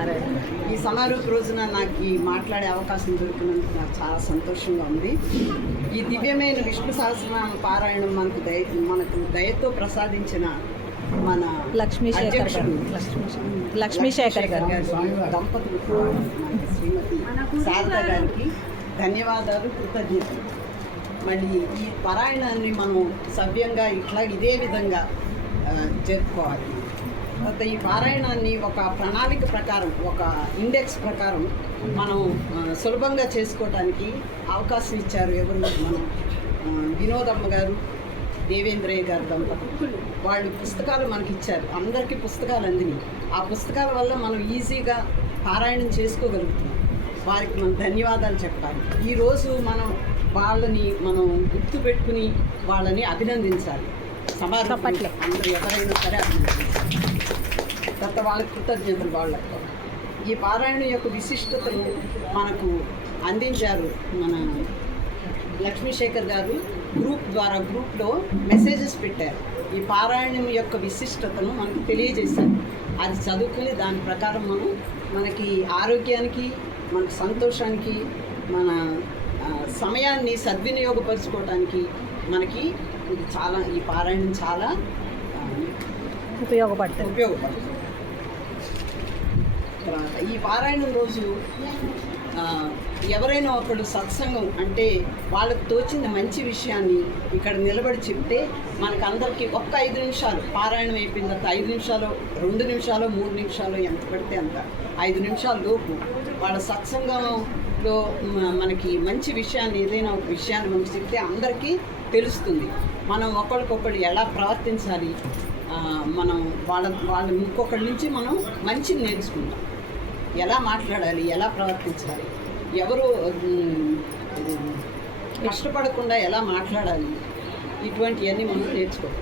సత్యనారాయణ. ఈ సమారోహ రోజున నాకు ఈ మాట్లాడే అవకాశం దొరికినందుకు నాకు చాలా సంతోషంగా ఉంది. ఈ దివ్యమైన విష్ణు సహస్రనామ పారాయణం మనకు దయతో ప్రసాదించిన మన లక్ష్మీశేఖర్ గారు దంపతులకు శ్రీమతి శారద గారికి ధన్యవాదాలు, కృతజ్ఞతలు. మళ్ళీ ఈ పారాయణాన్ని మనం సవ్యంగా ఇదే విధంగా జరుపుకోవాలి. తర్వాత ఈ పారాయణాన్ని ఒక ప్రణాళిక ప్రకారం, ఒక ఇండెక్స్ ప్రకారం మనం సులభంగా చేసుకోవడానికి అవకాశం ఇచ్చారు. ఎవరు? మనం వినోదమ్మ గారు, దేవేంద్రయ్య గారు దంపతులు. వాళ్ళు పుస్తకాలు మనకి ఇచ్చారు. అందరికీ పుస్తకాలు అందినాయి. ఆ పుస్తకాల వల్ల మనం ఈజీగా పారాయణం చేసుకోగలుగుతున్నాం. వారికి మనం ధన్యవాదాలు చెప్పాలి. ఈరోజు వాళ్ళని మనం గుర్తుపెట్టుకుని వాళ్ళని అభినందించాలి. సమారోహం అందరూ ఎవరైనా సరే అభినందించాలి. తర్వాత వాళ్ళకి కృతజ్ఞతలు. వాళ్ళకు ఈ పారాయణం యొక్క విశిష్టతను మనకు అందించారు మన లక్ష్మీశేఖర్ గారు. గ్రూప్లో మెసేజెస్ పెట్టారు. ఈ పారాయణం యొక్క విశిష్టతను మనకు తెలియజేశారు. అది చదువుకుని దాని ప్రకారం మనకి ఆరోగ్యానికి, మన సంతోషానికి, మన సమయాన్ని సద్వినియోగపరచుకోవడానికి మనకి ఈ పారాయణం చాలా ఉపయోగపడుతుంది. తర్వాత ఈ పారాయణం రోజు ఎవరైనా ఒకళ్ళు సత్సంగం అంటే వాళ్ళకు తోచిన మంచి విషయాన్ని ఇక్కడ నిలబడి చెప్తే మనకందరికీ ఒక్క 5 నిమిషాలు పారాయణం అయిపోయిన తర్వాత 5 నిమిషాలు, 2 నిమిషాలు, 3 నిమిషాలు, ఎంత పడితే అంత 5 నిమిషాల లోపు వాళ్ళ సత్సంగంలో మనకి మంచి విషయాన్ని, ఏదైనా ఒక విషయాన్ని మనకి చెప్తే అందరికీ తెలుస్తుంది. మనం ఒకరికొకరు ఎలా ప్రవర్తించాలి, మనం వాళ్ళ ఇంకొకరి నుంచి మనం మంచిని నేర్చుకుంటాం. ఎలా మాట్లాడాలి, ఎలా ప్రవర్తించాలి, ఎవరు కష్టపడకుండా ఎలా మాట్లాడాలి, ఇటువంటివన్నీ మనం నేర్చుకోవాలి.